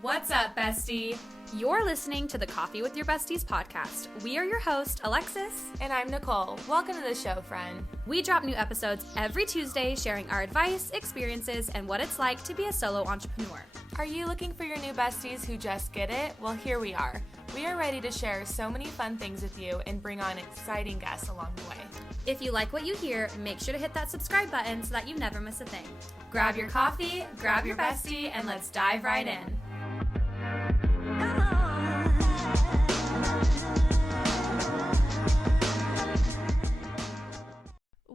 What's up, Bestie? You're listening to the Coffee with Your Besties podcast. We are your hosts, Alexis. And I'm Nicole. Welcome to the show, friend. We drop new episodes every Tuesday sharing our advice, experiences, and what it's like to be a solo entrepreneur. Are you looking for your new besties who just get it? Well, here we are. We are ready to share so many fun things with you and bring on exciting guests along the way. If you like what you hear, make sure to hit that subscribe button so that you never miss a thing. Grab your coffee, grab your bestie, and let's dive right in.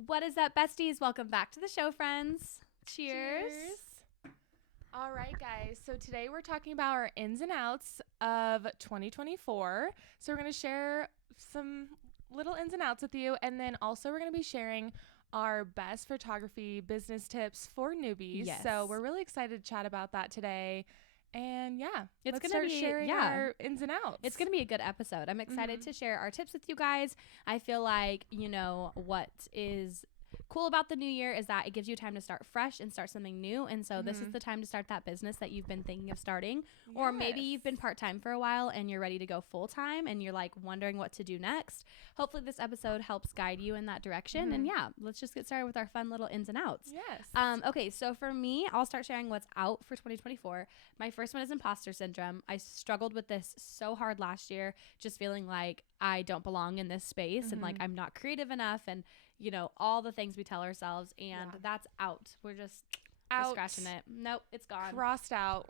What is up, besties? Welcome back to the show, friends. Cheers. All right, guys. So today we're talking about our ins and outs of 2024. So we're going to share some little ins and outs with you. And then also we're going to be sharing our best photography business tips for newbies. Yes. So we're really excited to chat about that today. And yeah, it's let's going to start be sharing our ins and outs. It's going to be a good episode. I'm excited to share our tips with you guys. I feel like, you know, what is cool about the new year is that it gives you time to start fresh and start something new. And so this is the time to start that business that you've been thinking of starting. Yes. Or maybe you've been part-time for a while and you're ready to go full-time and you're like wondering what to do next. Hopefully this episode helps guide you in that direction. And yeah, let's just get started with our fun little ins and outs. Yes. Okay, so for me, I'll start sharing what's out for 2024. My first one is imposter syndrome. I struggled with this so hard last year, just feeling like I don't belong in this space and like I'm not creative enough and you know, all the things we tell ourselves, and that's out. We're just scratching it. Nope, it's gone. Crossed out.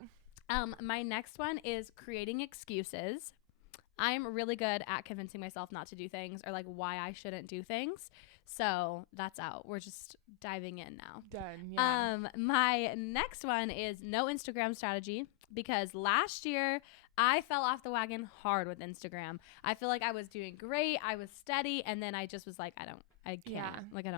My next one is creating excuses. I'm really good at convincing myself not to do things or like why I shouldn't do things. So that's out. We're just diving in now. Done. Yeah. My next one is no Instagram strategy, because last year I fell off the wagon hard with Instagram. I feel like I was doing great. I was steady. And then I just was like, I don't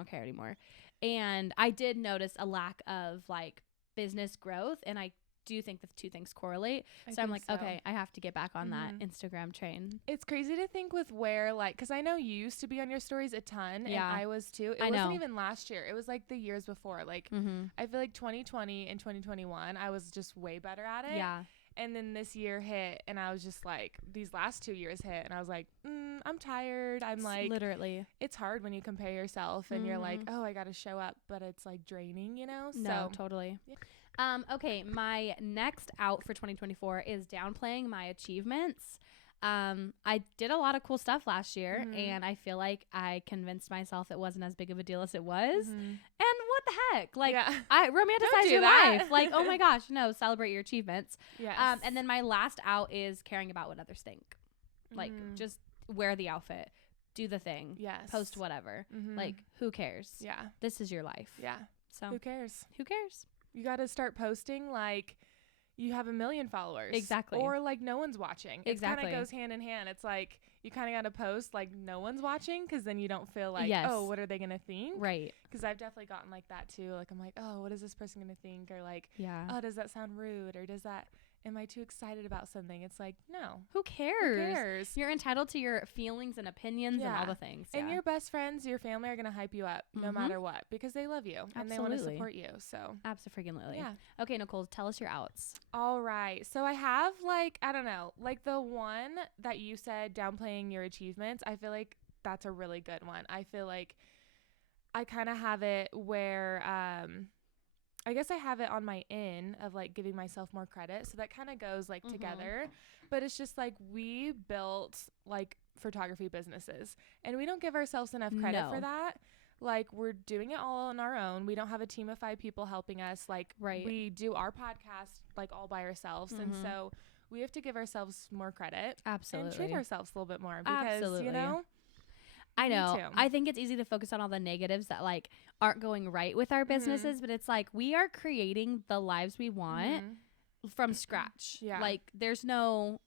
care anymore. And I did notice a lack of like business growth. And I do think the two things correlate. So I'm like, okay, I have to get back on that Instagram train. It's crazy to think with where, like, because I know you used to be on your stories a ton, and I was too. It wasn't even last year. It was like the years before. Like, I feel like 2020 and 2021, I was just way better at it. Yeah. And then this year hit, and I was just like, these last 2 years hit, and I was like, I'm tired. I'm like, literally, it's hard when you compare yourself, and you're like, oh, I got to show up, but it's like draining, you know? No, totally. Yeah. Okay, my next out for 2024 is downplaying my achievements. I did a lot of cool stuff last year, and I feel like I convinced myself it wasn't as big of a deal as it was. And what the heck? Like, I romanticize your life. Like, oh my gosh, no, celebrate your achievements. Yes. And then my last out is caring about what others think. Like, just wear the outfit, do the thing, post whatever. Like, who cares? Yeah. This is your life. Yeah. So who cares? Who cares? You got to start posting like you have 1 million followers. Exactly. Or like no one's watching. Exactly. It kind of goes hand in hand. It's like you kind of got to post like no one's watching, because then you don't feel like, oh, what are they going to think? Right. Because I've definitely gotten like that too. Like I'm like, oh, what is this person going to think? Or like, oh, does that sound rude? Or am I too excited about something? It's like, no. Who cares? You're entitled to your feelings and opinions and all the things. And your best friends, your family are going to hype you up no matter what, because they love you and they want to support you. So absolutely. Yeah. Okay, Nicole, tell us your outs. All right. So I have like, I don't know, like the one that you said, downplaying your achievements. I feel like that's a really good one. I feel like I kind of have it where, I guess I have it on my in of like giving myself more credit. So that kind of goes like together, but it's just like we built like photography businesses and we don't give ourselves enough credit for that. Like we're doing it all on our own. We don't have a team of 5 people helping us. Like we do our podcast like all by ourselves. And so we have to give ourselves more credit. Absolutely. And treat ourselves a little bit more because, you know, I know. I think it's easy to focus on all the negatives that like aren't going right with our businesses, but it's like we are creating the lives we want from scratch. Yeah. Like there's no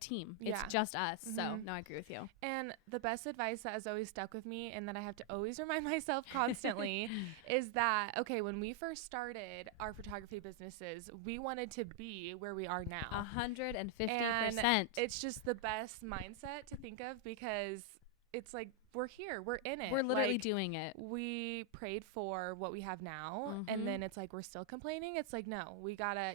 team. It's just us. So no, I agree with you. And the best advice that has always stuck with me and that I have to always remind myself constantly is that, okay, when we first started our photography businesses, we wanted to be where we are now. 150%. And it's just the best mindset to think of, because it's like we're here. We're in it. We're literally like, doing it. We prayed for what we have now, and then it's like we're still complaining. It's like, no, we gotta,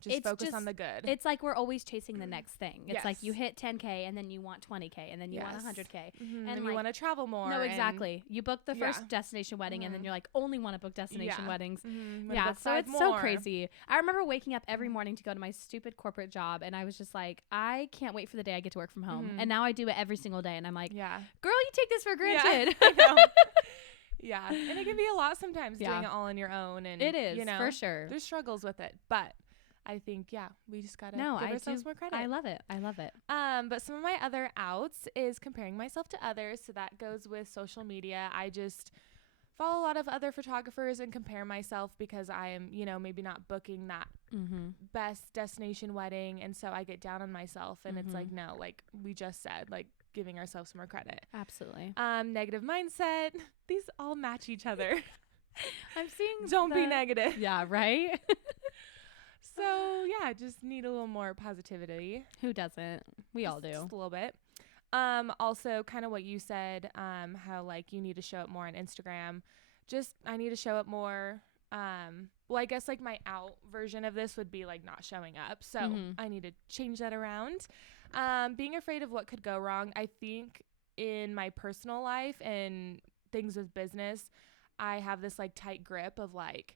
just focus on the good. It's like we're always chasing the next thing. It's Yes. like you hit 10K and then you want 20K and then you want 100K. And you want to travel more. No, exactly. You book the first destination wedding and then you're like, only want to book destination weddings. Yeah, so it's so crazy. I remember waking up every morning to go to my stupid corporate job, and I was just like, I can't wait for the day I get to work from home. And now I do it every single day, and I'm like, girl, you take this for granted. I know. Yeah, and it can be a lot sometimes doing it all on your own, and it is for sure. There's struggles with it, but I think we just gotta give ourselves more credit. I love it. But some of my other outs is comparing myself to others. So that goes with social media. I just follow a lot of other photographers and compare myself because I am, maybe not booking that best destination wedding, and so I get down on myself, and it's like, no, like we just said, like giving ourselves more credit. Absolutely. Negative mindset. These all match each other. I'm seeing don't be negative. Yeah, right? So yeah, just need a little more positivity. Who doesn't? We all do. Just a little bit. Also kind of what you said, how like you need to show up more on Instagram. I need to show up more. Well, I guess like my out version of this would be like not showing up. So I need to change that around. Being afraid of what could go wrong. I think in my personal life and things with business, I have this like tight grip of like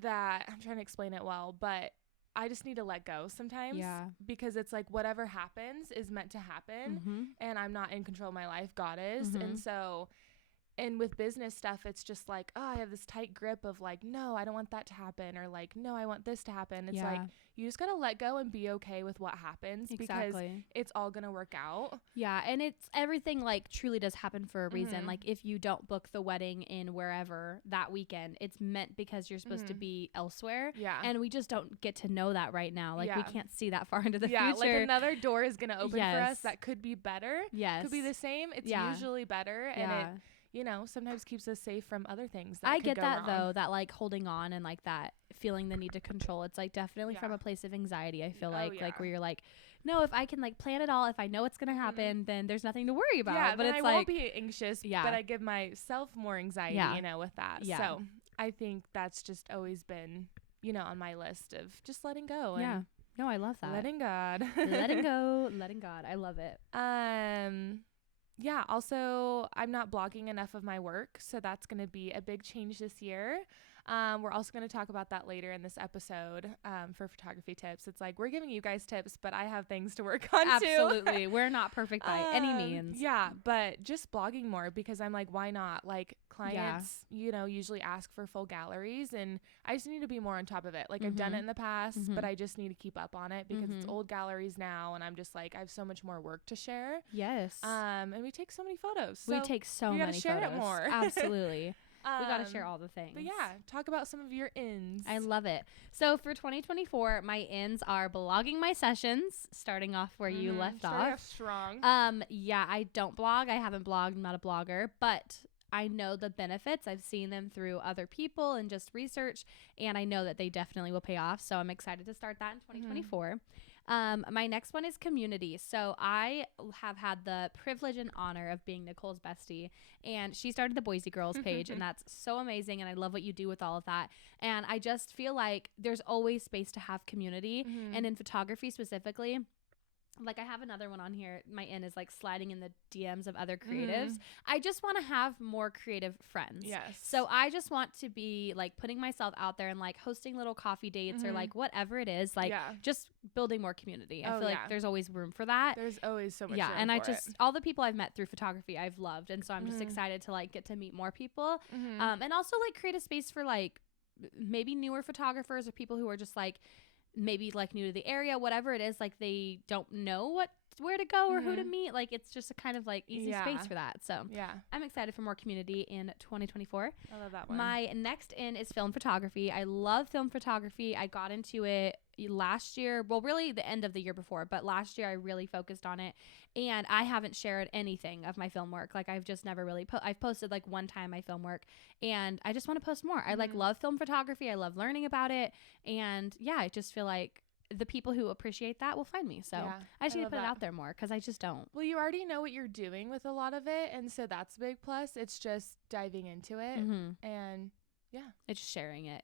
that. I'm trying to explain it well, but I just need to let go sometimes because it's like whatever happens is meant to happen, and I'm not in control of my life. God is. And so, and with business stuff, it's just like, oh, I have this tight grip of like, no, I don't want that to happen, or like, no, I want this to happen. It's like, you just got to let go and be okay with what happens because it's all going to work out. Yeah. And it's everything like truly does happen for a reason. Like if you don't book the wedding in wherever that weekend, it's meant because you're supposed to be elsewhere. Yeah. And we just don't get to know that right now. Like we can't see that far into the future. Like another door is going to open for us that could be better. Yes. Could be the same. It's usually better. And it, sometimes keeps us safe from other things that I could get go that wrong. Though, that like holding on and like that feeling the need to control. It's like definitely from a place of anxiety. I feel like where you're like, no, if I can like plan it all, if I know it's gonna happen, then there's nothing to worry about. Yeah, but then it's I won't be anxious. Yeah, but I give myself more anxiety, with that. Yeah. So I think that's just always been, on my list of just letting go. And no, I love that. Letting God. Letting go, letting God. I love it. Yeah, also, I'm not blogging enough of my work, so that's going to be a big change this year. We're also going to talk about that later in this episode for photography tips. It's like we're giving you guys tips, but I have things to work on too. Absolutely. We're not perfect by any means. Yeah, but just blogging more because I'm like, why not? Like clients, usually ask for full galleries, and I just need to be more on top of it. Like I've done it in the past, but I just need to keep up on it because it's old galleries now, and I'm just like, I have so much more work to share. Yes. And we take so many photos. We take so many photos. Share it more. Absolutely. We got to share all the things. But talk about some of your ins. I love it. So for 2024, my ins are blogging my sessions, starting off where you left off. Strong. I don't blog. I haven't blogged. I'm not a blogger, but I know the benefits. I've seen them through other people and just research, and I know that they definitely will pay off. So I'm excited to start that in 2024. My next one is community. So I have had the privilege and honor of being Nicole's bestie, and she started the Boise Girls page, and that's so amazing. And I love what you do with all of that. And I just feel like there's always space to have community, and in photography specifically. Like I have another one on here. My in is like sliding in the DMs of other creatives. I just want to have more creative friends. Yes. So I just want to be like putting myself out there and like hosting little coffee dates or like whatever it is, like just building more community. I feel like there's always room for that. There's always so much room and for all the people I've met through photography I've loved, and so I'm just excited to like get to meet more people, and also like create a space for like maybe newer photographers or people who are just like maybe like new to the area, whatever it is, like they don't know where to go or who to meet. Like it's just a kind of like easy space for that. So I'm excited for more community in 2024. I love that one. My next in is film photography. I love film photography. I got into it last year, well really the end of the year before, but last year I really focused on it, and I haven't shared anything of my film work. Like I've just never really I've posted like one time my film work, and I just want to post more. I like love film photography. I love learning about it, and I just feel like the people who appreciate that will find me. So I just need to put it out there more because I just don't. Well, you already know what you're doing with a lot of it. And so that's a big plus. It's just diving into it. And it's just sharing it.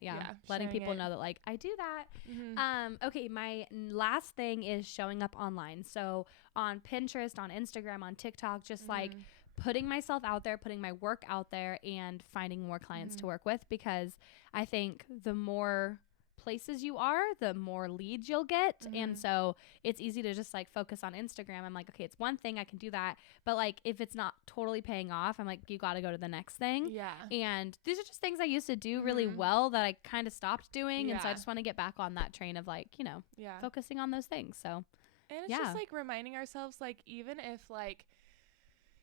Letting people know that like I do that. Okay, my last thing is showing up online. So on Pinterest, on Instagram, on TikTok, just like putting myself out there, putting my work out there, and finding more clients to work with, because I think the more places you are, the more leads you'll get. And so it's easy to just like focus on Instagram. I'm like, okay, it's one thing, I can do that, but like if it's not totally paying off, I'm like, you got to go to the next thing. And these are just things I used to do really well that I kind of stopped doing. And so I just want to get back on that train of like, you know, focusing on those things. So and it's just like reminding ourselves, like, even if like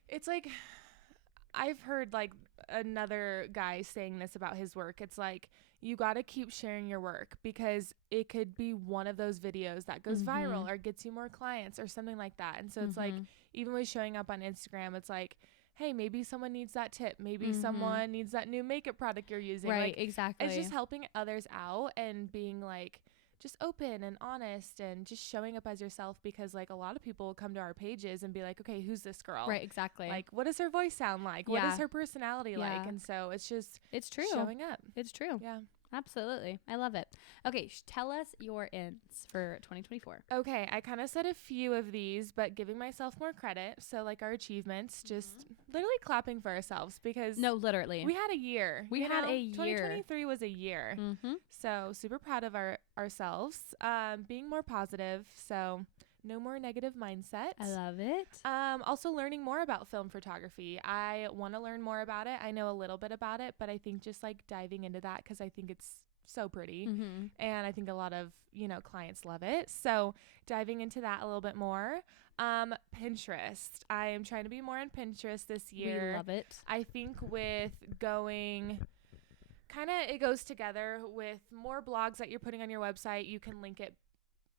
it's like I've heard like another guy saying this about his work, it's like you got to keep sharing your work because it could be one of those videos that goes viral or gets you more clients or something like that. And so it's like, even with showing up on Instagram, it's like, hey, maybe someone needs that tip. Maybe someone needs that new makeup product you're using. Right, like, exactly. It's just helping others out and being like just open and honest and just showing up as yourself, because like a lot of people will come to our pages and be like, okay, who's this girl? Right, exactly. Like, what does her voice sound like? What is her personality like? And so it's just true. Showing up. It's true. Yeah. Absolutely. I love it. Okay, tell us your ends for 2024. Okay, I kind of said a few of these, but giving myself more credit. So like our achievements, just literally clapping for ourselves, because no, literally. We had a year. We had a year. 2023 was a year. So super proud of ourselves. Being more positive. So no more negative mindset. I love it. Also learning more about film photography. I want to learn more about it. I know a little bit about it, but I think just like diving into that, because I think it's so pretty. And I think a lot of, you know, clients love it. So diving into that a little bit more. Pinterest. I am trying to be more on Pinterest this year. We love it. I think with going... kind of it goes together with more blogs that you're putting on your website. You can link it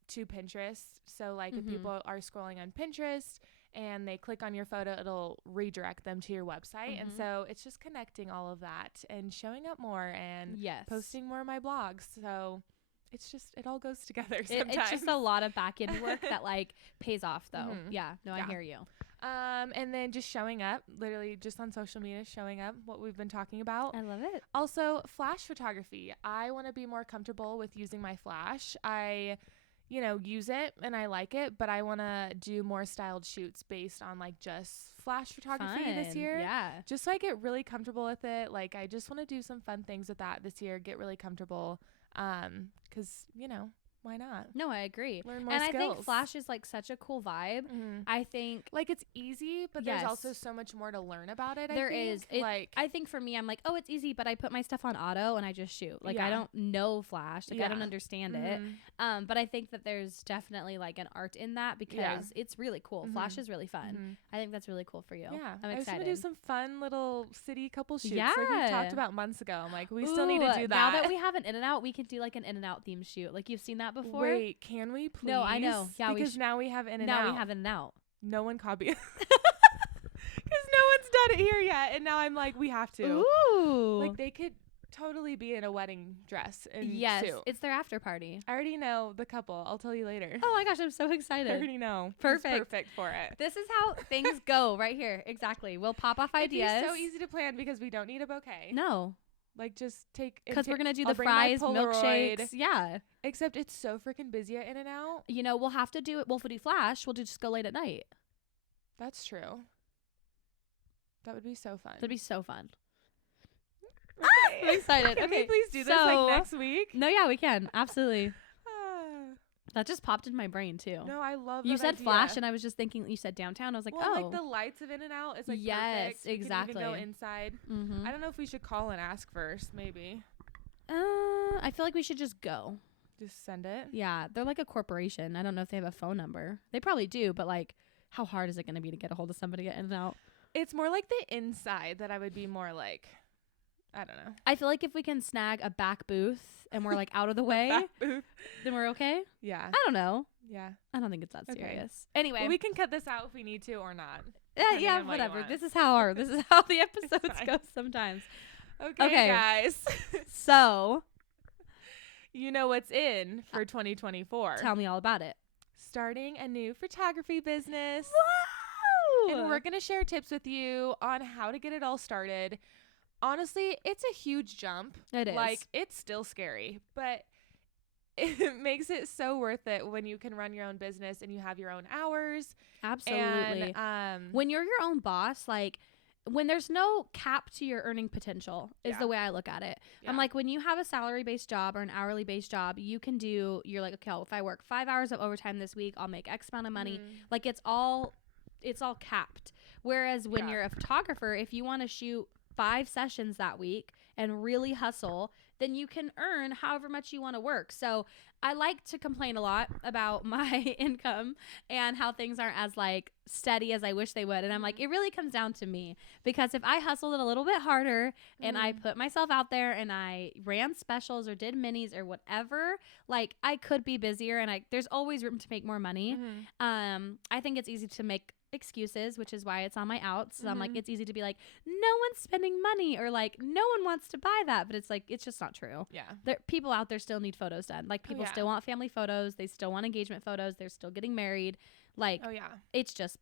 to Pinterest. So like if people are scrolling on Pinterest and they click on your photo, it'll redirect them to your website. And so it's just connecting all of that and showing up more and posting more of my blogs. So it's just, it all goes together sometimes. It's just a lot of back end work that like pays off though. I hear you. And then just showing up, literally just on social media, showing up, what we've been talking about. I love it. Also, flash photography. I want to be more comfortable with using my flash. I, you know, use it and I like it, but I want to do more styled shoots based on like just flash photography this year. Yeah. Just so I get really comfortable with it. Like, I just want to do some fun things with that this year, get really comfortable. 'Cause, you know, why not? No, I agree. Learn more skills. I think flash is like such a cool vibe. I think like it's easy, but there's also so much more to learn about it. There is. I think for me, I'm like, oh, it's easy, but I put my stuff on auto and I just shoot. Like I don't know flash. Like I don't understand it. But I think that there's definitely like an art in that, because it's really cool. Flash is really fun. I think that's really cool for you. Yeah. I'm excited. I just want to do some fun little city couple shoots like we talked about months ago. I'm like, we still need to do that. Now that we have an In-N-Out, we can do like an In-N-Out theme shoot. Like you've seen that before? Wait, can we please? No, I know. Yeah, because now we have In-N-Out. Now we have In-N-Out. No one copy it. Because no one's done it here yet. And now I'm like, we have to. Ooh. Like they could totally be in a wedding dress and suit. It's their after party. I already know the couple. I'll tell you later. Oh my gosh, I'm so excited. I already know. Perfect. It's perfect for it. This is how things go right here. Exactly. We'll pop off ideas. It's so easy to plan because we don't need a bouquet. No. Like just take, because we're gonna do the fries, milkshakes. Yeah. Except it's so freaking busy at In-N-Out. You know, we'll have to do it. Well, if we do flash, we'll just go late at night. That's true. That would be so fun. That'd be so fun. Okay. I'm excited. Can okay, we please do this like next week? No, yeah, we can. Absolutely. That just popped in my brain too. No, I love you that said idea. Flash, and I was just thinking you said downtown. I was like, well, oh, like the lights of In-N-Out is like yes, perfect. exactly. We can even go inside. I don't know if we should call and ask first. Maybe. I feel like we should just go. Just send it. Yeah, they're like a corporation. I don't know if they have a phone number. They probably do, but like, how hard is it going to be to get a hold of somebody at In-N-Out? It's more like the inside that I would be more like. I don't know. I feel like if we can snag a back booth and we're like out of the way, then we're okay. Yeah. I don't know. Yeah. I don't think it's that serious. Anyway, well, we can cut this out if we need to or not. Yeah, whatever. This is how the episodes go sometimes. Okay, guys. So, you know what's in for 2024. Tell me all about it. Starting a new photography business. Whoa! And we're going to share tips with you on how to get it all started. Honestly, it's a huge jump. It is. Like, it's still scary, but it makes it so worth it when you can run your own business and you have your own hours. Absolutely. And, when you're your own boss, like, when there's no cap to your earning potential is the way I look at it. Yeah. I'm like, when you have a salary-based job or an hourly-based job, you can do, you're like, okay, well, if I work 5 hours of overtime this week, I'll make X amount of money. Like, it's all capped. Whereas when you're a photographer, if you want to shoot 5 sessions that week and really hustle, then you can earn however much you want to work. So I like to complain a lot about my income and how things aren't as like steady as I wish they would. And I'm like, it really comes down to me, because if I hustled it a little bit harder and I put myself out there and I ran specials or did minis or whatever, like I could be busier, and there's always room to make more money. I think it's easy to make excuses, which is why it's on my outs. So I'm like, it's easy to be like, no one's spending money, or like no one wants to buy that, but it's like, it's just not true. People out there still need photos done. Like, people still want family photos, they still want engagement photos, they're still getting married. Like, it's just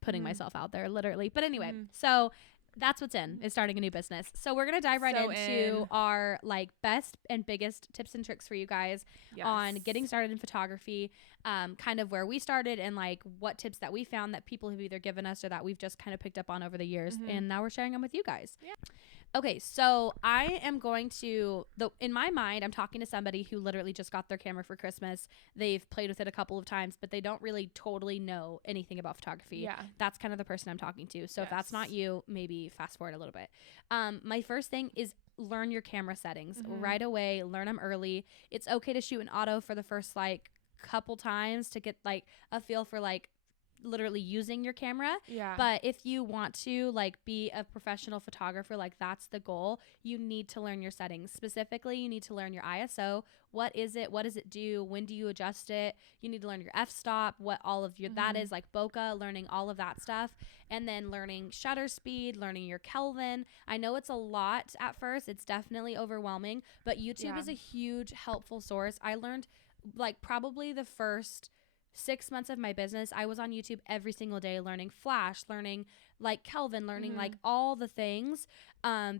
putting myself out there, literally. But anyway, so that's what's in, is starting a new business. So we're gonna dive right into our like best and biggest tips and tricks for you guys on getting started in photography, kind of where we started, and like what tips that we found that people have either given us or that we've just kind of picked up on over the years, and now we're sharing them with you guys. Okay, so I am going to, in my mind, I'm talking to somebody who literally just got their camera for Christmas. They've played with it a couple of times, but they don't really totally know anything about photography. That's kind of the person I'm talking to. So if that's not you, maybe fast forward a little bit. My first thing is learn your camera settings right away. Learn them early. It's okay to shoot in auto for the first like couple times to get like a feel for like literally using your camera. But if you want to like be a professional photographer, like that's the goal, you need to learn your settings. Specifically, you need to learn your ISO. What is it? What does it do? When do you adjust it? You need to learn your f-stop, what all of your that is, like bokeh, learning all of that stuff, and then learning shutter speed, learning your Kelvin. I know it's a lot at first, it's definitely overwhelming, but YouTube is a huge helpful source. I learned like probably the first 6 months of my business, I was on YouTube every single day learning flash, learning like Kelvin, learning like all the things,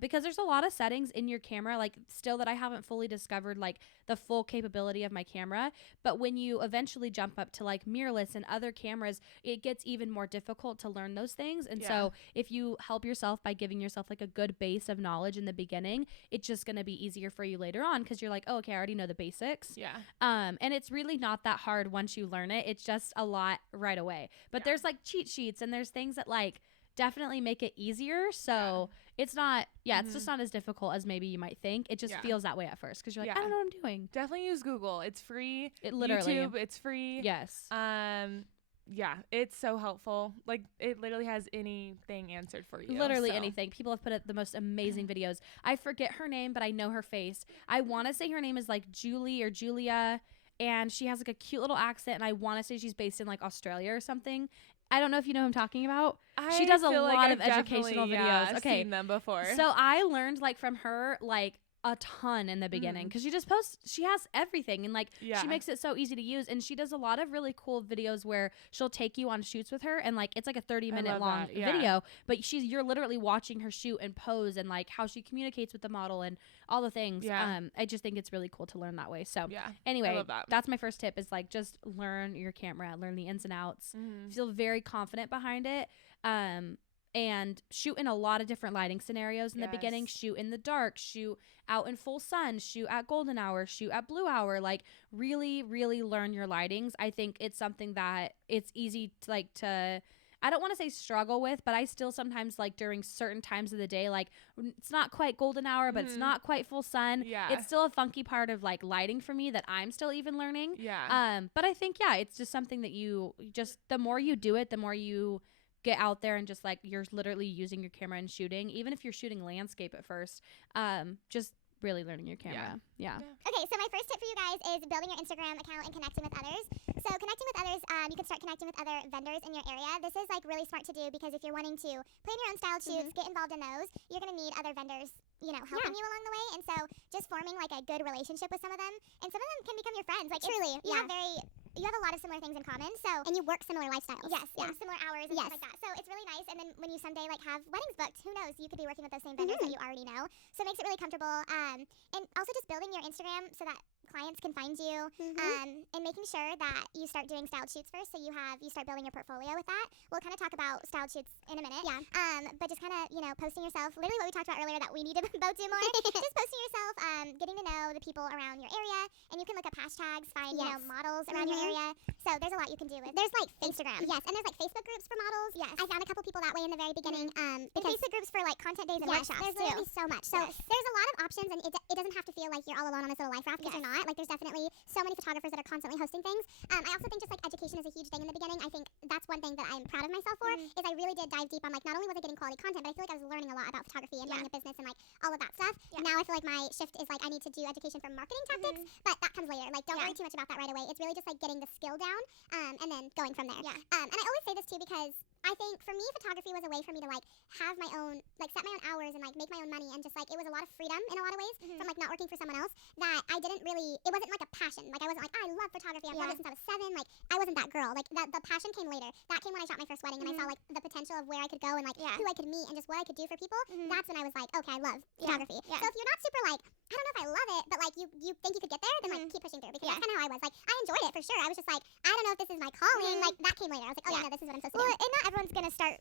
because there's a lot of settings in your camera like still that I haven't fully discovered like the full capability of my camera. But when you eventually jump up to like mirrorless and other cameras, it gets even more difficult to learn those things. And so if you help yourself by giving yourself like a good base of knowledge in the beginning, it's just going to be easier for you later on, because you're like, oh, okay, I already know the basics. And it's really not that hard once you learn it. It's just a lot right away. But there's like cheat sheets, and there's things that like definitely make it easier. So it's not, it's just not as difficult as maybe you might think. It just feels that way at first, because you're like, I don't know what I'm doing. Definitely use Google. It's free. It literally. YouTube, it's free. Yes. It's so helpful. Like, it literally has anything answered for you. Literally anything. People have put up the most amazing videos. I forget her name, but I know her face. I want to say her name is like Julie or Julia, and she has like a cute little accent, and I want to say she's based in like Australia or something. I don't know if you know who I'm talking about. She does a lot of educational videos. I've seen them before. So I learned like from her like a ton in the beginning, because she just posts, she has everything, and like she makes it so easy to use, and she does a lot of really cool videos where she'll take you on shoots with her, and like it's like a 30-minute long video, but you're literally watching her shoot and pose, and like how she communicates with the model and all the things. I just think it's really cool to learn that way. So anyway, that's my first tip, is like just learn your camera, learn the ins and outs, feel very confident behind it, and shoot in a lot of different lighting scenarios in the beginning. Shoot in the dark, shoot out in full sun, shoot at golden hour, shoot at blue hour. Like really, really learn your lightings. I think it's something that it's easy to like I don't want to say struggle with, but I still sometimes like during certain times of the day, like it's not quite golden hour, but it's not quite full sun. It's still a funky part of like lighting for me that I'm still even learning. But I think, it's just something that you just, the more you do it, the more you get out there and just like you're literally using your camera and shooting. Even if you're shooting landscape at first, just really learning your camera. Yeah. Okay, so my first tip for you guys is building your Instagram account and connecting with others. So connecting with others, you can start connecting with other vendors in your area. This is like really smart to do because if you're wanting to plan your own style shoots, get involved in those, you're going to need other vendors, you know, helping you along the way. And so just forming like a good relationship with some of them, and some of them can become your friends. Like truly, you have a lot of similar things in common. So and you work similar lifestyles. Yes, and similar hours and stuff like that. So it's really nice. And then when you someday like have weddings booked, who knows? You could be working with those same vendors that you already know. So it makes it really comfortable. And also just building your Instagram so that clients can find you, and making sure that you start doing styled shoots first. So you start building your portfolio with that. We'll kind of talk about styled shoots in a minute. Yeah. But just kind of, you know, posting yourself, literally what we talked about earlier that we need to both do more. Just posting yourself, getting to know the people around your area, and you can look up hashtags, find, you know, models around your area. So there's a lot you can do with there's like Instagram. Yes, and there's like Facebook groups for models. Yes. I found a couple people that way in the very beginning. And Facebook groups for like content days and workshops. There's literally so much. So there's a lot of options, and it doesn't have to feel like you're all alone on this little life raft, because you're not. Like there's definitely so many photographers that are constantly hosting things. I also think just like education is a huge thing in the beginning. I think that's one thing that I'm proud of myself for, is I really did dive deep on like not only was I getting quality content, but I feel like I was learning a lot about photography and running a business and like all of that stuff. Now I feel like my shift is like I need to do education for marketing tactics, but that comes later. Like don't worry too much about that right away. It's really just like getting the skill down, and then going from there. And I always say this too because I think for me, photography was a way for me to like have my own, like set my own hours and like make my own money, and just like it was a lot of freedom in a lot of ways from like not working for someone else, that I didn't really, it wasn't like a passion. Like I wasn't like, I love photography, I've loved it since I was 7. Like I wasn't that girl. Like that, the passion came later. That came when I shot my first wedding, and I saw like the potential of where I could go and like who I could meet and just what I could do for people. That's when I was like, okay, I love photography. So if you're not super like, I don't know if I love it, but like you think you could get there, then like keep pushing through, because that's kind of how I was. Like I enjoyed it for sure. I was just like, I don't know if this is my calling. Like that came later. I was like, oh yeah, no, this is what I'm supposed to do. Well, and not everyone's gonna start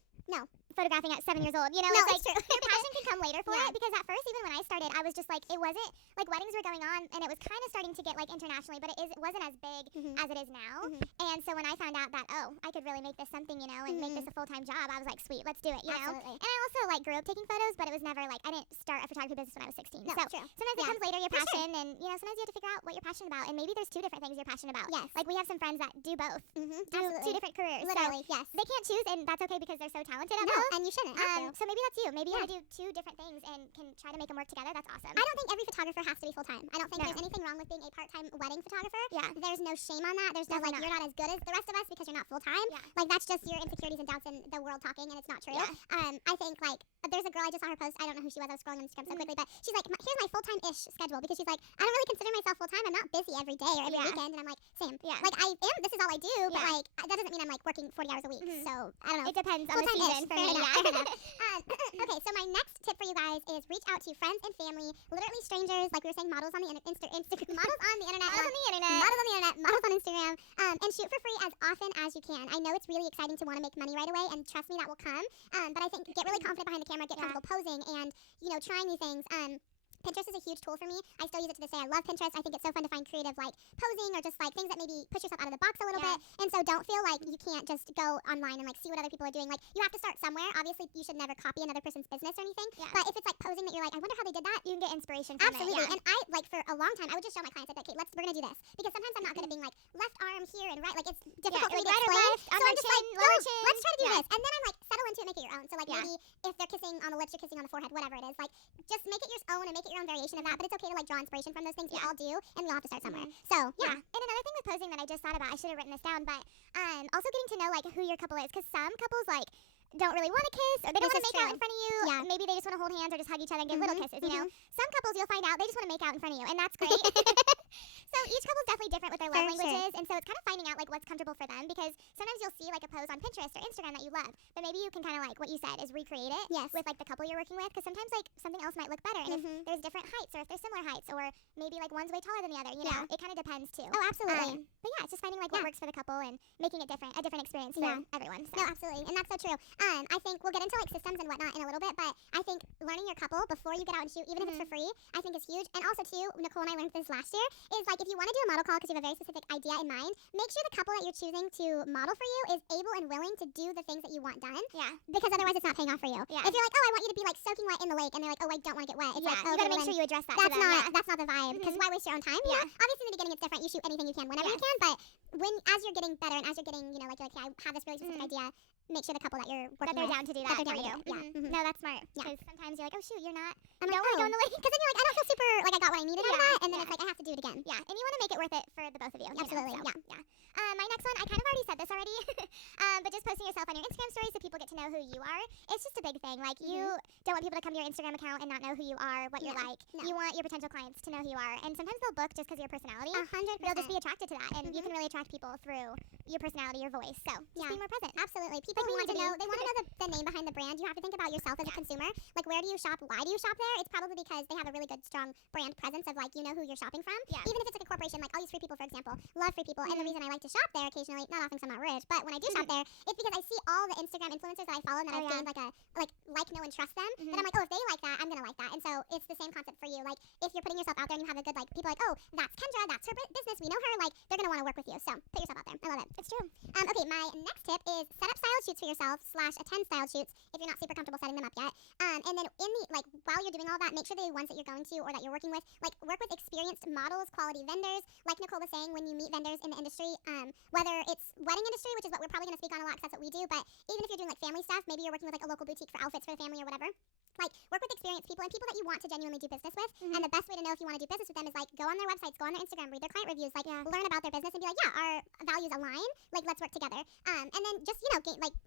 photographing at 7 years old. You know, no, it's like your passion can come later for it, because at first, even when I started, I was just like, it wasn't like weddings were going on, and it was kind of starting to get like internationally, but it wasn't as big as it is now. And so when I found out that I could really make this something, you know, and make this a full-time job, I was like, sweet, let's do it, you know. And I also like grew up taking photos, but it was never like I didn't start a photography business when I was 16. No, so sometimes it comes later, your passion, and you know, sometimes you have to figure out what you're passionate about, and maybe there's 2 different things you're passionate about. Yes, like we have some friends that do both, do 2 different careers. Literally, so they can't choose, and that's okay because they're so talented at both. And you shouldn't. So maybe that's you. Maybe you want to do 2 different things and can try to make them work together. That's awesome. I don't think every photographer has to be full-time. I don't think there's anything wrong with being a part-time wedding photographer. There's no shame on that. There's no like, you're not as good as the rest of us because you're not full-time. Like that's just your insecurities and doubts in the world talking, and it's not true. I think like there's a girl, I just saw her post, I don't know who she was, I was scrolling on Instagram so quickly, but she's like, here's my full-time-ish schedule, because she's like, I don't really consider myself full-time. I'm not busy every day or every weekend. And I'm like, same. Like I am, this is all I do, but like that doesn't mean I'm like working 40 hours a week. So I don't know. It depends on the season for me. Okay, so my next tip for you guys is reach out to friends and family, literally strangers, like we were saying, models on the Instagram, models on the internet, models on Instagram, and shoot for free as often as you can. I know it's really exciting to want to make money right away, and trust me, that will come. But I think get really confident behind the camera, get comfortable posing, and you know, trying new things. Pinterest is a huge tool for me. I still use it to this day. I love Pinterest. I think it's so fun to find creative, like posing or just like things that maybe push yourself out of the box a little bit. And so don't feel like you can't just go online and like see what other people are doing. Like you have to start somewhere. Obviously, you should never copy another person's business or anything. But if it's like posing that you're like, I wonder how they did that, you can get inspiration from it. Absolutely. And I like for a long time, I would just show my clients, I'd be like, okay, we're gonna do this, because sometimes I'm not good at being like left arm here and right. Like it's difficult for me to explain. So I'm just like, let's try to do this, and then I'm like, settle into it, make it your own. So like maybe if they're kissing on the lips, you're kissing on the forehead, whatever it is. Like just make it your own and make it your own variation of that. But it's okay to like draw inspiration from those things. We all do, and we all have to start somewhere. So and another thing with posing that I just thought about, I should have written this down, but also getting to know like who your couple is, because some couples like don't really want to kiss, or they don't want to make out in front of you. Maybe they just want to hold hands or just hug each other and give little kisses, you know. Some couples you'll find out they just want to make out in front of you, and that's great. So each couple's definitely different with their love languages, and so it's kind of finding out like what's comfortable for them, because sometimes you'll see like a pose on Pinterest or Instagram that you love, but maybe you can kind of like what you said is recreate it with like the couple you're working with, because sometimes like something else might look better, and if there's different heights, or if there's similar heights, or maybe like one's way taller than the other, you know, it kind of depends too. Oh, absolutely. But yeah, it's just finding like what works for the couple and making it different, a different experience for everyone. So. No, absolutely, and that's so true. I think we'll get into like systems and whatnot in a little bit, but I think learning your couple before you get out and shoot, even if it's for free, I think is huge. And also too, Nicole and I learned this last year, is like if you want to do a model call because you have a very specific idea in mind, make sure the couple that you're choosing to model for you is able and willing to do the things that you want done. Because otherwise it's not paying off for you. If you're like, oh, I want you to be like soaking wet in the lake, and they're like, oh, I don't want to get wet. It's like, oh, you gotta make sure you address that. That's not the vibe. Because why waste your own time? Obviously in the beginning it's different. You shoot anything you can whenever you can, but as you're getting better and as you're getting, like, you're like, yeah, I have this really specific idea, make sure the couple that you're working they're with, down to do that for you. No, that's smart. Yeah. Because sometimes you're like, oh shoot, you're not. I'm don't like, want to go on the lake. because then you're like, I don't feel super, like, I got what I needed out of that, and then Yeah. it's like, I have to do it again. Yeah, and you want to make it worth it for the both of you. Absolutely, You know, so, yeah. My next one, I kind of already said this already, but just posting yourself on your Instagram stories so people get to know who you are. It's just a big thing. Like, you don't want people to come to your Instagram account and not know who you are, what you're like. No. You want your potential clients to know who you are. And sometimes they'll book just because of your personality. 100%. They'll just be attracted to that. And you can really attract people through your personality, your voice. So just be more present. Absolutely. People Like we want need to to know, be. they want to know the name behind the brand. You have to think about yourself as a consumer. Like, where do you shop? Why do you shop there? It's probably because they have a really good, strong brand presence of, like, you know who you're shopping from. Yeah. Even if it's like a corporation, like, I'll use Free People, for example. Love Free People. And the reason I like to shop there occasionally, not often because I'm not rich, but when I do shop there, it's because I see all the Instagram influencers that I follow and that I've gained, know and trust them. Then I'm like, oh, if they like that, I'm going to like that. And so it's the same concept for you. Like, if you're putting yourself out there and you have a good, like, people are like, oh, that's Kendra, that's her business, we know her, like, they're going to want to work with you. So put yourself out there. I love it. It's true. Okay, my next tip is set up style shoots for yourself / attend style shoots if you're not super comfortable setting them up yet. And then while you're doing all that, make sure the ones that you're going to or that you're working with, like, work with experienced models, quality vendors. Like Nicole was saying, when you meet vendors in the industry, whether it's wedding industry, which is what we're probably going to speak on a lot because that's what we do, but even if you're doing like family stuff, maybe you're working with like a local boutique for outfits for the family or whatever. Like, work with experienced people and people that you want to genuinely do business with. And the best way to know if you want to do business with them is, like, go on their websites, go on their Instagram, read their client reviews, like, learn about their business and be like, yeah, our values align. Like, let's work together. And then just,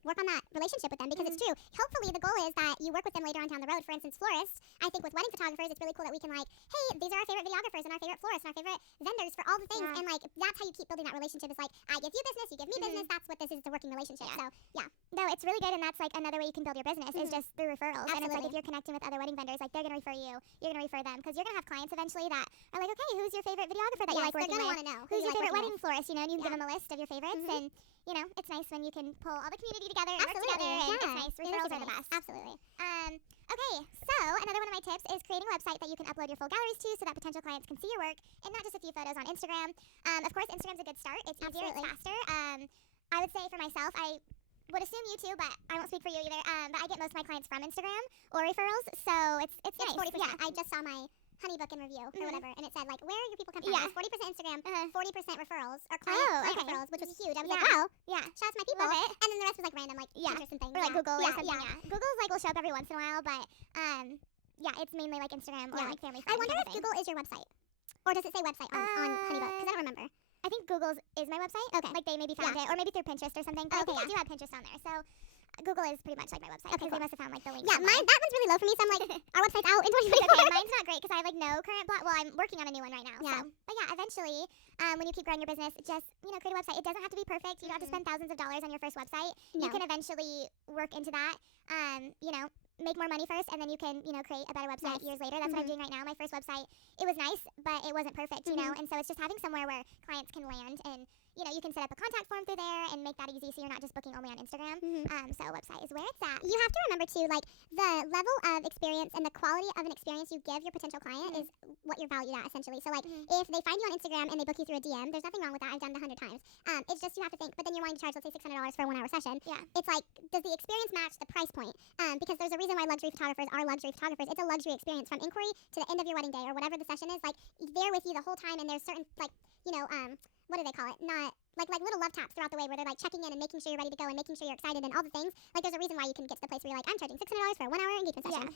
work on that relationship with them because it's true. Hopefully, the goal is that you work with them later on down the road. For instance, florists. I think with wedding photographers, it's really cool that we can, like, hey, these are our favorite videographers and our favorite florists and our favorite vendors for all the things. And, like, that's how you keep building that relationship. Is like, I give you business, you give me business. That's what this is. It's a working relationship. So, yeah. No, it's really good, and that's like another way you can build your business is just through referrals. Absolutely. And it's like if you're connecting with other wedding vendors, like they're gonna refer you, you're gonna refer them, because you're gonna have clients eventually that are like, okay, who's your favorite videographer that you like working they're gonna with? want to know Who's your favorite wedding with. florist? You know, and you can give them a list of your favorites, and it's nice when you can pull all the community together and work together. And it's nice. Referrals are the best. Absolutely. Okay, so another one of my tips is creating a website that you can upload your full galleries to, so that potential clients can see your work and not just a few photos on Instagram. Of course, Instagram's a good start. It's easier, it's faster. I would say for myself, I would assume you too, but I won't speak for you either. But I get most of my clients from Instagram or referrals, so it's nice. 40%. Yeah. I just saw my Honeybook in review or whatever, and it said, like, where are your people coming Yeah. from? It was 40% Instagram, 40% referrals or client okay. referrals, which was huge. I was Yeah. like, wow, Yeah. shout out to my people. Love it. And then the rest was like random, like Pinterest and things. Or like Google or something. Yeah. Yeah. Google's like will show up every once in a while, but it's mainly like Instagram or like family. I wonder friends if kind of thing. Google is your website, or does it say website on Honeybook? Because I don't remember. I think Google's is my website. Okay. Like they maybe found it, or maybe through Pinterest or something. But I think I do have Pinterest on there. So Google is pretty much like my website because they must have found like the link. Yeah, that one's really low for me, so I'm like, our website's out in It's 2024. okay. Mine's not great because I have like no current blog. Well, I'm working on a new one right now. Yeah. So. But yeah, eventually, when you keep growing your business, just create a website. It doesn't have to be perfect. You don't have to spend thousands of dollars on your first website. No. You can eventually work into that. Make more money first, and then you can create a better website years later. That's what I'm doing right now. My first website, it was nice, but it wasn't perfect. And so it's just having somewhere where clients can land and. You can set up a contact form through there and make that easy so you're not just booking only on Instagram. So a website is where it's at. You have to remember, too, like, the level of experience and the quality of an experience you give your potential client is what you're valued at, essentially. So, like, if they find you on Instagram and they book you through a DM, there's nothing wrong with that. I've done it 100 times. It's just you have to think, but then you're wanting to charge, let's say, $600 for a 1-hour session. Yeah. It's like, does the experience match the price point? Because there's a reason why luxury photographers are luxury photographers. It's a luxury experience from inquiry to the end of your wedding day or whatever the session is. Like, they're with you the whole time, and there's certain, like, what do they call it? Not like little love taps throughout the way where they're like checking in and making sure you're ready to go and making sure you're excited and all the things. Like, there's a reason why you can get to the place where you're like, I'm charging $600 for a 1-hour engagement session.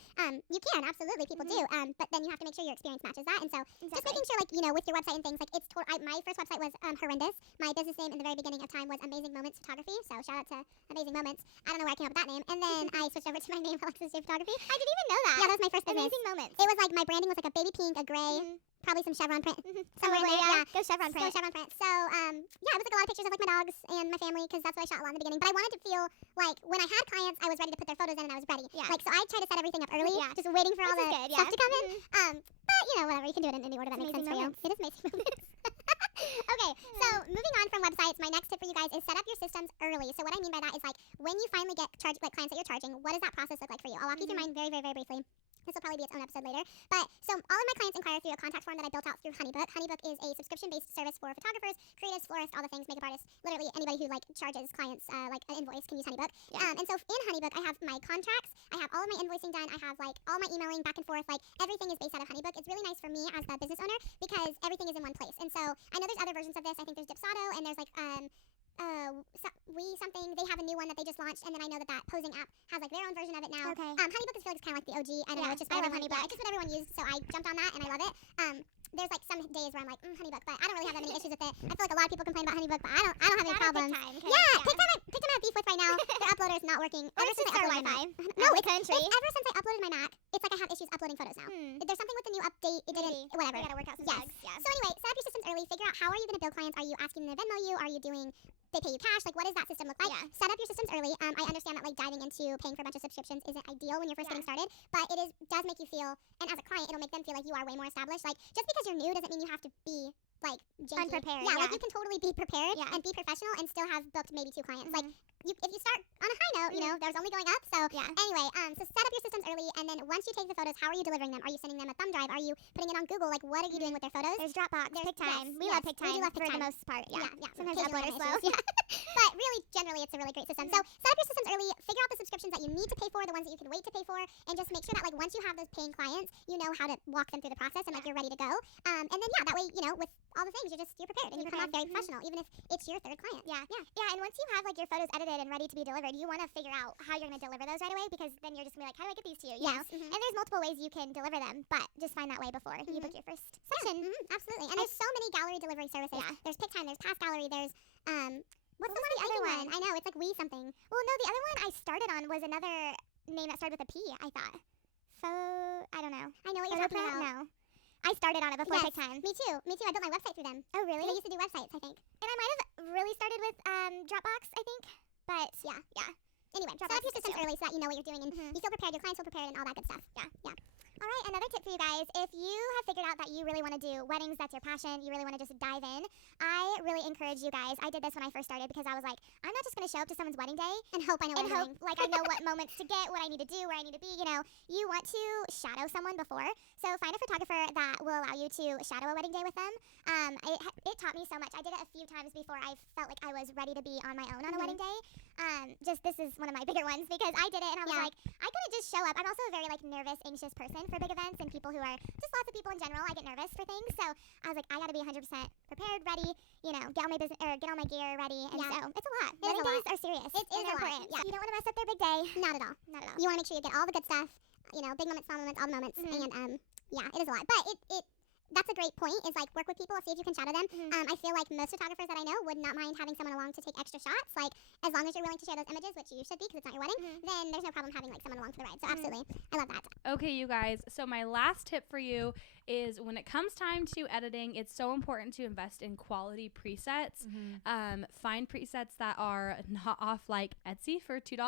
You can, absolutely, people do. But then you have to make sure your experience matches that. And so just making sure, like, with your website and things, like, it's my first website was horrendous. My business name in the very beginning of time was Amazing Moments Photography. So shout out to Amazing Moments. I don't know where I came up with that name. And then I switched over to my name, Alexis J Photography. I didn't even know that. Yeah, that was my first business. Amazing Moments. It was like my branding was like a baby pink, a gray. Probably some chevron print somewhere in there. Yeah. Go chevron print. Go chevron print. So, it was like a lot of pictures of like my dogs and my family because that's what I shot a lot in the beginning. But I wanted to feel like when I had clients, I was ready to put their photos in and I was ready. Yeah. Like, so I tried to set everything up early, just waiting for all the stuff to come in. But, whatever. You can do it in any order that makes sense for you. It is amazing moments. Okay, so moving on from websites, my next tip for you guys is set up your systems early. So what I mean by that is, like, when you finally get clients that you're charging, what does that process look like for you? I'll walk you through mine very, very, very briefly. This will probably be its own episode later. But so all of my clients inquire through a contact form that I built out through HoneyBook. HoneyBook is a subscription-based service for photographers, creatives, florists, all the things, makeup artists, literally anybody who like charges clients like an invoice can use HoneyBook. And so in HoneyBook, I have my contracts, I have all of my invoicing done, I have like all my emailing back and forth, like everything is based out of HoneyBook. It's really nice for me as the business owner because everything is in one place. And so I know there's other versions of this. I think there's Dipsado and there's like they have a new one that they just launched, and then I know that posing app has like their own version of it now. Okay. HoneyBook is kind of like the OG. I don't know, it's just what HoneyBook. Yeah, it's just what everyone used, so I jumped on that and I love it. There's like some days where I'm like HoneyBook, but I don't really have that many issues with it. I feel like a lot of people complain about HoneyBook, but I don't have any problems. TikTok I have beef with right now. Their uploader is not working. Ever since I uploaded Wi-Fi. No, it's country. Ever since I uploaded my Mac, it's like I have issues uploading photos now. There's something with the new update. It didn't. Whatever. They gotta work out some bugs. Yeah. So anyway, set up your systems early. Figure out how are you going to bill clients. Are you asking them to Venmo you? Are you doing? They pay you cash. Like, what does that system look like? Yeah. Set up your systems early. I understand that like diving into paying for a bunch of subscriptions isn't ideal when you're first getting started, but does make you feel, and as a client, it'll make them feel like you are way more established. Like, just because you're new doesn't mean you have to be like janky. Unprepared. Yeah, like you can totally be prepared and be professional and still have booked maybe 2 clients. Like, if you start on a high note, you know, there's only going up. So anyway, so set up your systems early, and then once you take the photos, how are you delivering them? Are you sending them a thumb drive? Are you putting it on Google? Like, what are you doing with their photos? There's Dropbox, PicTime. We love PicTime for the most part. Yeah. Sometimes the upload is slow. But really, generally, it's a really great system. So set up your systems early. Figure out the subscriptions that you need to pay for, the ones that you can wait to pay for, and just make sure that like once you have those paying clients, you know how to walk them through the process and like you're ready to go. And then that way, you know, with all the things, you're prepared and you come off very professional, even if it's your third client. Yeah. And once you have like your photos edited and ready to be delivered, you want to figure out how you're going to deliver those right away because then you're just going to be like, how do I get these to you? You know? And there's multiple ways you can deliver them, but just find that way before you book your first session. Absolutely. And there's so many gallery delivery services. There's PicTime, there's Pass Gallery, there's what's the other one? I know, it's like We something. Well, no, the other one I started on was another name that started with a P, I thought. I don't know. I know what you're talking about. No. I started on it before PicTime. Me too. I built my website through them. Oh, really? They used to do websites, I think. And I might have really started with Dropbox, I think. But yeah. Anyway, set up your systems early so that you know what you're doing and you feel prepared, your clients feel prepared, and all that good stuff. Yeah. All right, another tip for you guys. If you have figured out that you really want to do weddings, that's your passion, you really want to just dive in, I really encourage you guys. I did this when I first started because I was like, I'm not just going to show up to someone's wedding day and hope I know what I'm doing. Like I know what moments to get, what I need to do, where I need to be, you know. You want to shadow someone before. So find a photographer that will allow you to shadow a wedding day with them. It taught me so much. I did it a few times before I felt like I was ready to be on my own on a wedding day. This is one of my bigger ones because I did it and I was like, I couldn't just show up. I'm also a very like nervous, anxious person for big events and people who are just lots of people in general. I get nervous for things, so I was like, I got to be 100% prepared, ready. You know, get all my business or get all my gear ready. And so it's a lot. Wedding days are serious. It is important. Yeah, you don't want to mess up their big day. Not at all. You want to make sure you get all the good stuff. You know, big moments, small moments, all the moments, and it is a lot. But that's a great point, is like work with people, see if you can shadow them. I feel like most photographers that I know would not mind having someone along to take extra shots. Like, as long as you're willing to share those images, which you should be because it's not your wedding, then there's no problem having like someone along for the ride. So absolutely, I love that. Okay, you guys. So my last tip for you is when it comes time to editing, it's so important to invest in quality presets. Find presets that are not off like Etsy for $2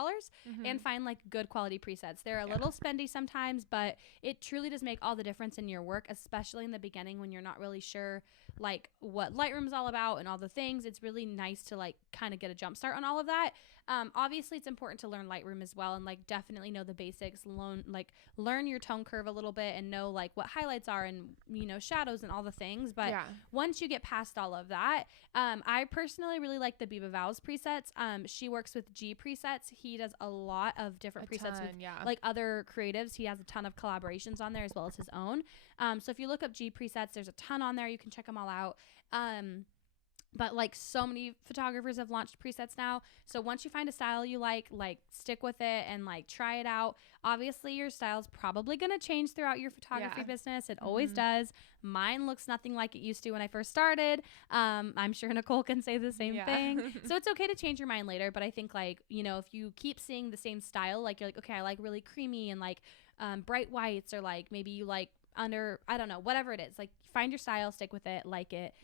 and find like good quality presets. They're a little spendy sometimes, but it truly does make all the difference in your work, especially in the beginning when you're not really sure like what Lightroom's all about and all the things. It's really nice to like kind of get a jump start on all of that. Obviously it's important to learn Lightroom as well and like definitely know the basics, learn your tone curve a little bit and know like what highlights are and, you know, shadows and all the things. But once you get past all of that, I personally really like the Biba Vows presets. She works with G presets. He does a lot of different presets with like other creatives. He has a ton of collaborations on there as well as his own. So if you look up G presets, there's a ton on there. You can check them all out. But like so many photographers have launched presets now. So once you find a style you like stick with it and like try it out. Obviously your style's probably going to change throughout your photography business. It always does. Mine looks nothing like it used to when I first started. I'm sure Nicole can say the same thing. So it's okay to change your mind later. But I think like, you know, if you keep seeing the same style, like you're like, okay, I like really creamy and like bright whites, or like maybe you like under, I don't know, whatever it is, like find your style, stick with it, like it,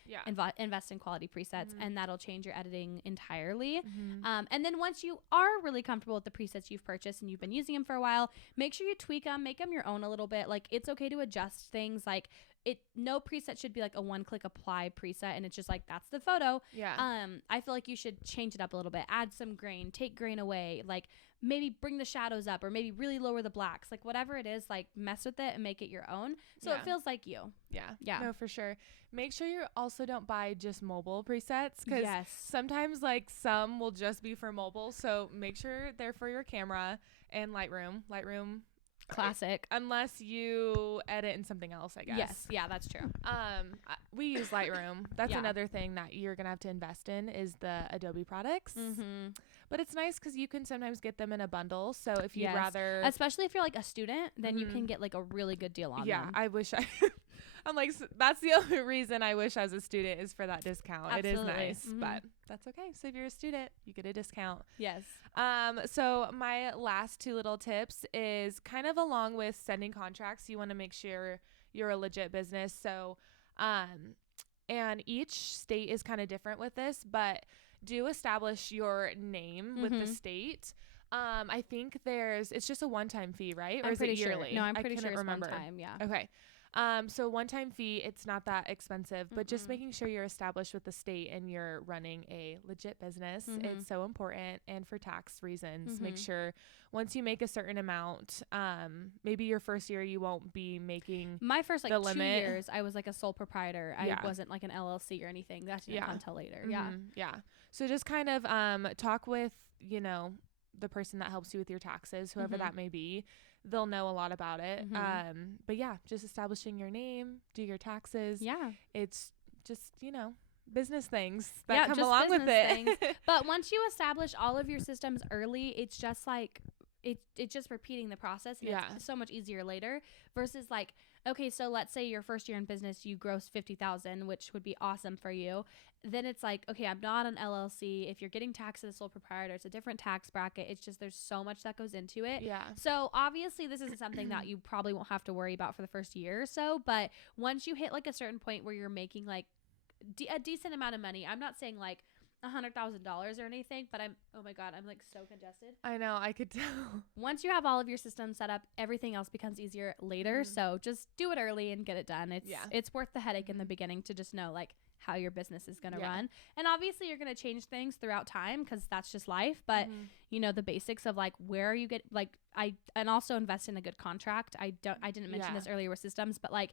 invest in quality presets, and that'll change your editing entirely. And then once you are really comfortable with the presets you've purchased and you've been using them for a while, make sure you tweak them, make them your own a little bit. Like it's okay to adjust things. Like no preset should be like a one-click apply preset and it's just like that's the photo. Yeah. I feel like you should change it up a little bit, add some grain, take grain away, like maybe bring the shadows up or maybe really lower the blacks, like whatever it is, like mess with it and make it your own so it feels like you. Yeah. No, for sure. Make sure you also don't buy just mobile presets because sometimes like some will just be for mobile. So make sure they're for your camera and Lightroom. Classic. Unless you edit in something else, I guess. Yes. Yeah, that's true. We use Lightroom. That's another thing that you're going to have to invest in is the Adobe products. Mm-hmm. But it's nice because you can sometimes get them in a bundle. So if you'd rather... Especially if you're like a student, then you can get like a really good deal on them. Yeah, I wish I... I'm like, that's the only reason I wish I was a student is for that discount. Absolutely. It is nice, but that's okay. So if you're a student, you get a discount. Yes. So my last two little tips is kind of along with sending contracts. You want to make sure you're a legit business. So, and each state is kind of different with this, but do establish your name with the state. I think it's just a one-time fee, right? Or is it yearly? No, I'm pretty sure it's remember. one time. Yeah. Okay. So one-time fee, it's not that expensive, but just making sure you're established with the state and you're running a legit business. It's so important. And for tax reasons, make sure once you make a certain amount, maybe your first year, you won't be making my first like the 2 limit. years. I was like a sole proprietor. I wasn't like an LLC or anything. That didn't come until later. Yeah. So just kind of, talk with, the person that helps you with your taxes, whoever that may be. They'll know a lot about it. But yeah, just establishing your name, do your taxes. Yeah. It's just, business things that come along with it. But once you establish all of your systems early, it's just like, it's just repeating the process. And it's so much easier later versus like, okay, so let's say your first year in business, you gross 50,000, which would be awesome for you. Then it's like, okay, I'm not an LLC. If you're getting taxed as a sole proprietor, it's a different tax bracket. It's just, there's so much that goes into it. Yeah. So obviously this isn't something that you probably won't have to worry about for the first year or so. But once you hit like a certain point where you're making like a decent amount of money, I'm not saying like $100,000 or anything, but oh my God, I'm like so congested. I know, I could tell. Once you have all of your systems set up, everything else becomes easier later. So just do it early and get it done. It's worth the headache in the beginning to just know like how your business is going to run. And obviously you're going to change things throughout time because that's just life. But the basics of like where you get like and also invest in a good contract. I didn't mention this earlier with systems, but like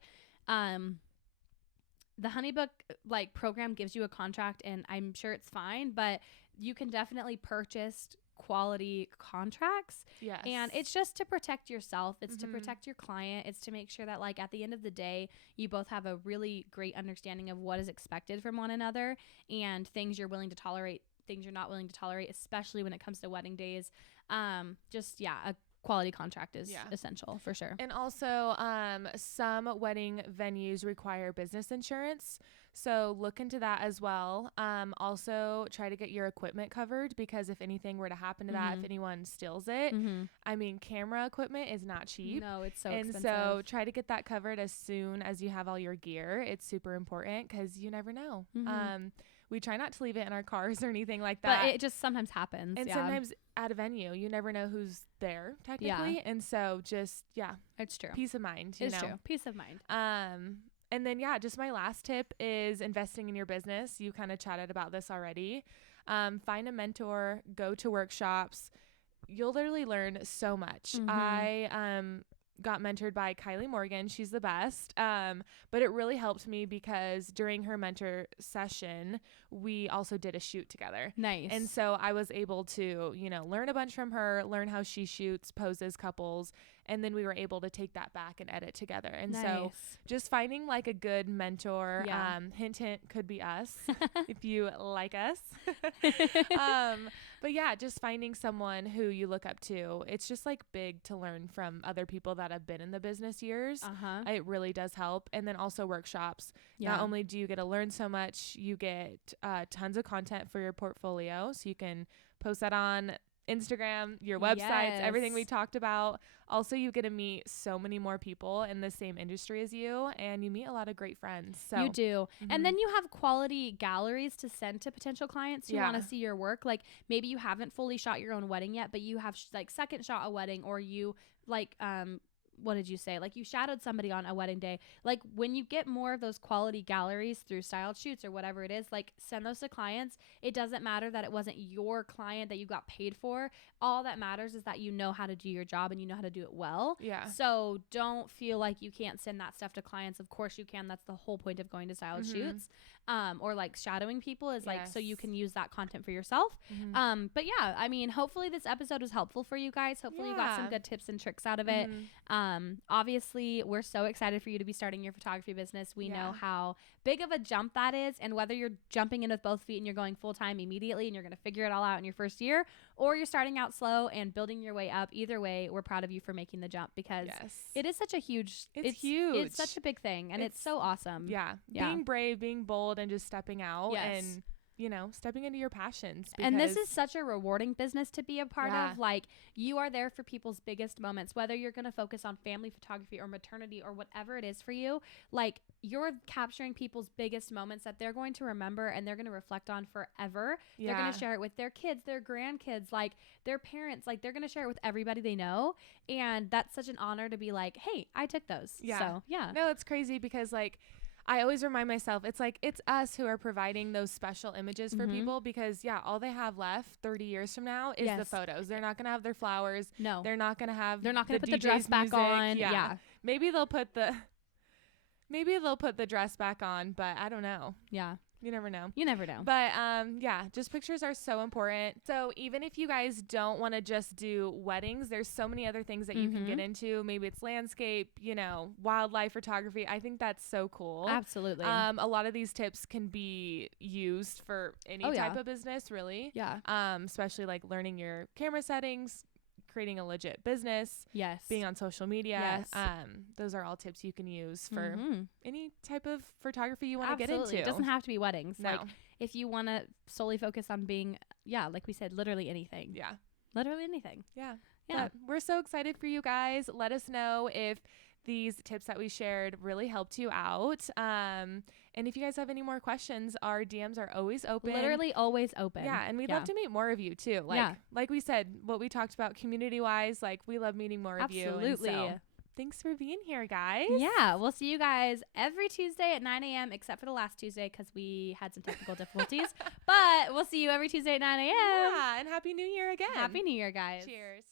the Honeybook like program gives you a contract and I'm sure it's fine, but you can definitely purchase quality contracts. Yes. And it's just to protect yourself. It's to protect your client. It's to make sure that like at the end of the day, you both have a really great understanding of what is expected from one another and things you're willing to tolerate, things you're not willing to tolerate, especially when it comes to wedding days. A quality contract is essential for sure. And also, some wedding venues require business insurance. So look into that as well. Also try to get your equipment covered because if anything were to happen to that, if anyone steals it, I mean, camera equipment is not cheap. No, it's so expensive. So try to get that covered as soon as you have all your gear. It's super important because you never know. We try not to leave it in our cars or anything like that. But it just sometimes happens. And sometimes at a venue, you never know who's there technically. And so just, it's true. Peace of mind. It's true. Peace of mind. And then, just my last tip is investing in your business. You kind of chatted about this already. Find a mentor, go to workshops. You'll literally learn so much. I got mentored by Kylie Morgan. She's the best. But it really helped me because during her mentor session, we also did a shoot together. Nice. And so I was able to, learn a bunch from her, learn how she shoots, poses couples. And then we were able to take that back and edit together. And so just finding like a good mentor, hint, hint, could be us if you like us. But just finding someone who you look up to. It's just like big to learn from other people that have been in the business years. It really does help. And then also workshops. Not only do you get to learn so much, you get tons of content for your portfolio. So you can post that on Instagram, your websites, everything we talked about. Also, you get to meet so many more people in the same industry as you, and you meet a lot of great friends. So you do. And then you have quality galleries to send to potential clients who want to see your work. Like maybe you haven't fully shot your own wedding yet, but you have like second shot a wedding, or you like what did you say? Like you shadowed somebody on a wedding day. Like when you get more of those quality galleries through styled shoots or whatever it is, like send those to clients. It doesn't matter that it wasn't your client that you got paid for. All that matters is that you know how to do your job and you know how to do it well. Yeah. So don't feel like you can't send that stuff to clients. Of course you can. That's the whole point of going to styled shoots. Or like shadowing people is like so you can use that content for yourself. But yeah, I mean, hopefully this episode was helpful for you guys. Hopefully you got some good tips and tricks out of it. Obviously, we're so excited for you to be starting your photography business. We know how big of a jump that is, and whether you're jumping in with both feet and you're going full time immediately and you're going to figure it all out in your first year, or you're starting out slow and building your way up, either way, we're proud of you for making the jump because it is such a huge, it's huge. It's such a big thing, and it's so awesome. Being brave, being bold, and just stepping out and, you know, stepping into your passions. And this is such a rewarding business to be a part of. Like, you are there for people's biggest moments, whether you're going to focus on family photography or maternity or whatever it is for you. Like, you're capturing people's biggest moments that they're going to remember and they're going to reflect on forever. They're going to share it with their kids, their grandkids, like their parents. Like, they're going to share it with everybody they know. And that's such an honor to be like, hey, I took those. So, No, it's crazy because, like, I always remind myself, it's like, it's us who are providing those special images for people because, all they have left 30 years from now is the photos. They're not going to have their flowers. No. They're not going to have They're not going to put DJ's the dress back music. on. Yeah. Maybe they'll put the dress back on, but I don't know. Yeah. You never know. You never know. But just pictures are so important. So even if you guys don't want to just do weddings, there's so many other things that you can get into. Maybe it's landscape, you know, wildlife photography. I think that's so cool. Absolutely. A lot of these tips can be used for any type of business, really. Yeah. Especially like learning your camera settings, creating a legit business, being on social media. Those are all tips you can use for any type of photography you want to get into. It doesn't have to be weddings. No. Like, if you want to solely focus on being, like we said, literally anything. Yeah. Literally anything. Yeah. Yeah. But we're so excited for you guys. Let us know if these tips that we shared really helped you out. And if you guys have any more questions, our DMs are always open. Literally always open. Yeah, and we'd love to meet more of you too. Like we said, what we talked about community-wise, like we love meeting more of you. Absolutely. So, thanks for being here, guys. Yeah, we'll see you guys every Tuesday at 9 a.m. except for the last Tuesday because we had some technical difficulties. But we'll see you every Tuesday at 9 a.m. Yeah, and Happy New Year again. Happy New Year, guys. Cheers.